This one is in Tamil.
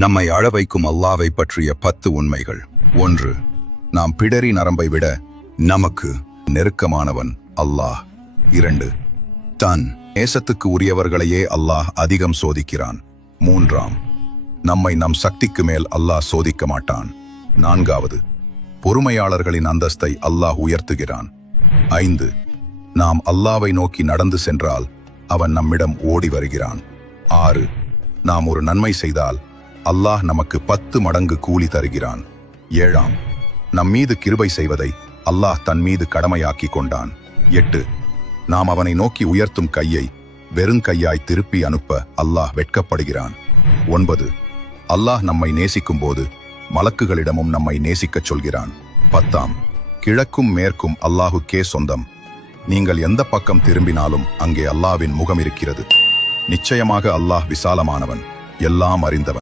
நம்மை அழ வைக்கும் அல்லாவை பற்றிய 10 உண்மைகள். 1. நாம் பிடரி நரம்பை விட நமக்கு நெருக்கமானவன் அல்லாஹ். 2. தன் நேசத்துக்கு உரியவர்களையே அல்லாஹ் அதிகம் சோதிக்கிறான். 3. நம்மை நம் சக்திக்கு மேல் அல்லாஹ் சோதிக்க மாட்டான். 4. பொறுமையாளர்களின் அந்தஸ்தை அல்லாஹ் உயர்த்துகிறான். 5. நாம் அல்லாவை நோக்கி நடந்து சென்றால் அவன் நம்மிடம் ஓடி வருகிறான். 6. நாம் ஒரு நன்மை செய்தால் அல்லாஹ் நமக்கு 10 மடங்கு கூலி தருகிறான். 7. நம் மீது கிருபை செய்வதை அல்லாஹ் தன் மீது கடமையாக்கி கொண்டான். 8. நாம் அவனை நோக்கி உயர்த்தும் கையை வெறுங்கையாய் திருப்பி அனுப்ப அல்லாஹ் வெட்கப்படுகிறான். 9. அல்லாஹ் நம்மை நேசிக்கும் போது மலக்குகளிடமும் நம்மை நேசிக்கச் சொல்கிறான். 10. கிழக்கும் மேற்கும் அல்லாஹுக்கே சொந்தம். நீங்கள் எந்த பக்கம் திரும்பினாலும் அங்கே அல்லாஹ்வின் முகம் இருக்கிறது. நிச்சயமாக அல்லாஹ் விசாலமானவன், எல்லாம் அறிந்தவன்.